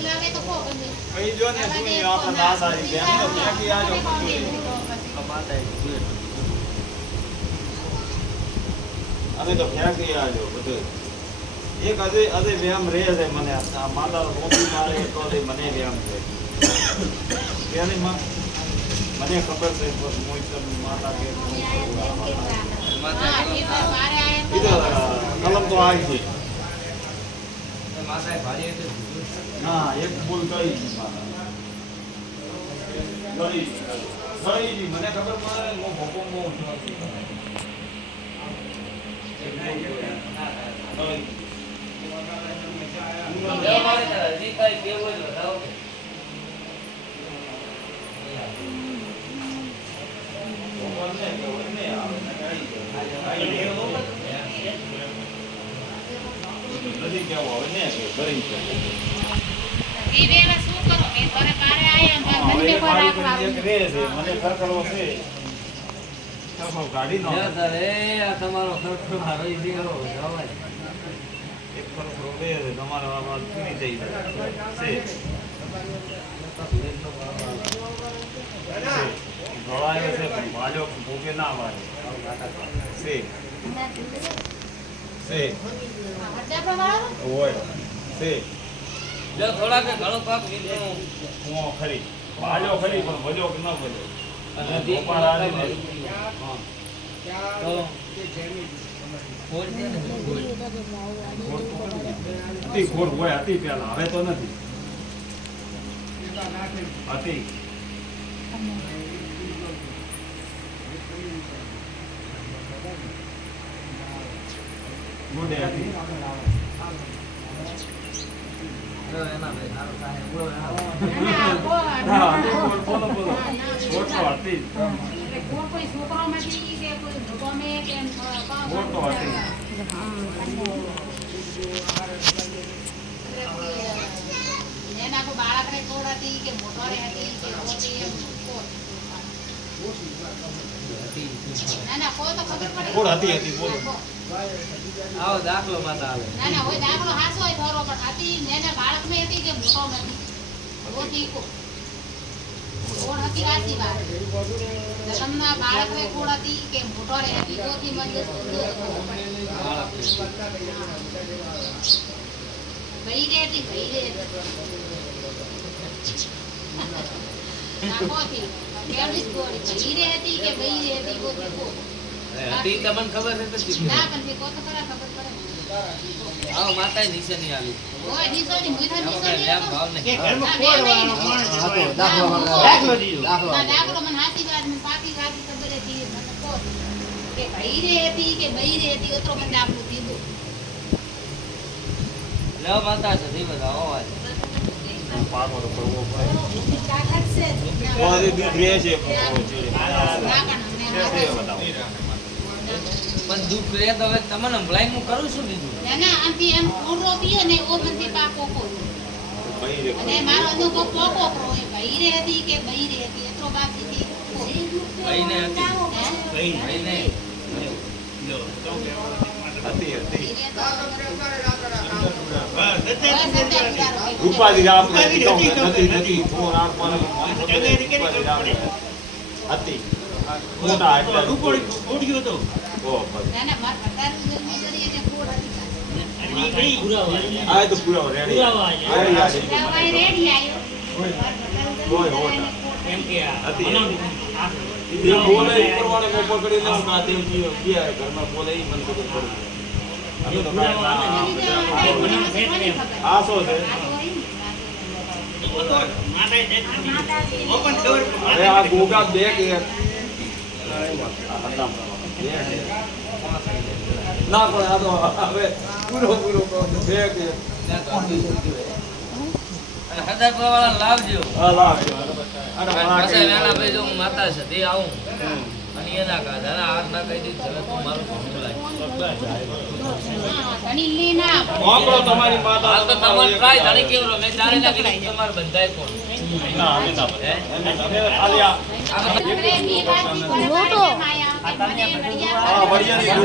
લાગે તો કો ગમે કઈ જો ને તું આપણે ના સારી બેન તો ફેંકી આજો કમાતા અમે તો ફેંકી આજો બધું એક અજે વ્યાયામ રહે છે મને આ માતા રોટી મારે તો મને વ્યાયામ છે પેલી માં મને ખબર છે મોહિત માતા કે કલમ તો આવી છે માતા ભારી એટલે ના એક ભૂલ કરી ગઈ મને ખબર પડે હું ભોકો મો નથી કેવું હવે ને ભરી છે ઈ વેલા શું કરો મે ઘરે કારે આયા મને પર રાખવા એક રે છે મને ખરખડવો છે તો ગાડી નો અરે આ તમારો ખર્ચો મારો ઈ દેવો જવાય એક ખરખડવો રે છે તમારો આવાજ પૂરી થઈ જાય છે ગળાયો છે પણ બાજો ભોગે ના મારે છે છે હરજા પ્રમાણ ઓય છે જો થોડા કે ઘણો પાક લીધો હું ખરી બાજો ખરી પણ ભજો કે ન ભજો અને ગોપાળ આલે ને તો ફોડ દે ને ફોડ અતિ ઘોર હોય અતિ પેલા હવે તો નથી અતિ ગુડે અતિ જો એના ભાઈ સારો થાય બોલો ના હા બોલો બોલો ગોટો અતિ એટલે કોઈ છોકરામાંથી કે કોઈ ગમે કે ગોટો અતિ એના કો બાળકને કોડાતી કે મોટો રે હતી કે હોતી એમ ના ના કો તો ખબર પડે કોડ હતી બોલો આવો દાખલો માતા આવે ના ના હોય દાખલો હાસો હોય થોરો પણ હતી નેના બાળકને હતી કે મોટો નથી હોતી કો કોણ હતી વાતી વાત જન્મના બાળકને કોડાતી કે મોટો રે હતી હોતી મજે ભાઈ રે હતી ના હોતી કેવી સ્ટોરી ભાઈ રે હતી કે ભાઈ રે હતી હોતી કો હતી તમને ખબર છે તો શીખી ના પણ કો તો ખરા ખબર પડે આવો માતા નીચે નહીં આલી ઓય નિસોની મુઈધા આવો કઈ નિસોની લેમ ભાવ નહીં દાખલો મને હાથી વાત મને પાકી વાત ખબર હતી મને કો કે ભાઈ રે હતી કે ભાઈ રે હતી ઓતરો મને દાખલો દીધો લેવા માતા છે ધી બતાવો આજ પાકો તો કરવો પડે તાકાત છે ઓરે બી રે છે પણ દુઃખ રે તો હવે તમને ભલાઈ હું કરું છું બીજું ના આંથી એમ પૂરો પીયો ને ઓ મને પાકો કો ભાઈ રે અને મારો અનુભવ પોકો કરો એ ભાઈ રે હતી કે ભાઈ રે હતી એટલો બાકી હતી ભાઈ ને હતી ભાઈ ને હતી હતી રૂપા રૂપાજી આપણે નથી નથી ફોન આપવાનો હતી મોટા એટલે રૂપોડી ઓડ્યો તો ઓ બસ ના ના માર પટાર જલ્દી કરી અને કોડ હતી આ તો પૂરો રેડી ભાઈ રેડી આયો હોય હોટા એમ કે હતી એ બોલે ઉપરવાળે કોપર કરી લેવું કા તે કે ઘરમાં બોલે ઈ મન ખબર પડી અમે તો કાઈ આ સો છે અરે આ ગોગા બે કે ના પણ આ તો હવે પૂરો કહો બે કે અને હજાર વાળા લાવજો હા લાવજો પાછા વેલા ભાઈ જો હું માતા છે તે આવું અને એના કાઢ અને હાથ ના કહી દીધું હવે તું મારું ધણી લીના આપણો તમારી માતા હાલ તો તમારે ટ્રાય ધણી કેવરો મેં ચારે નાખી તમારે બંધાય કોણ ના અમે ના અમે ખાલી આ મે બાજી માયા મને નડિયા વરિયાળી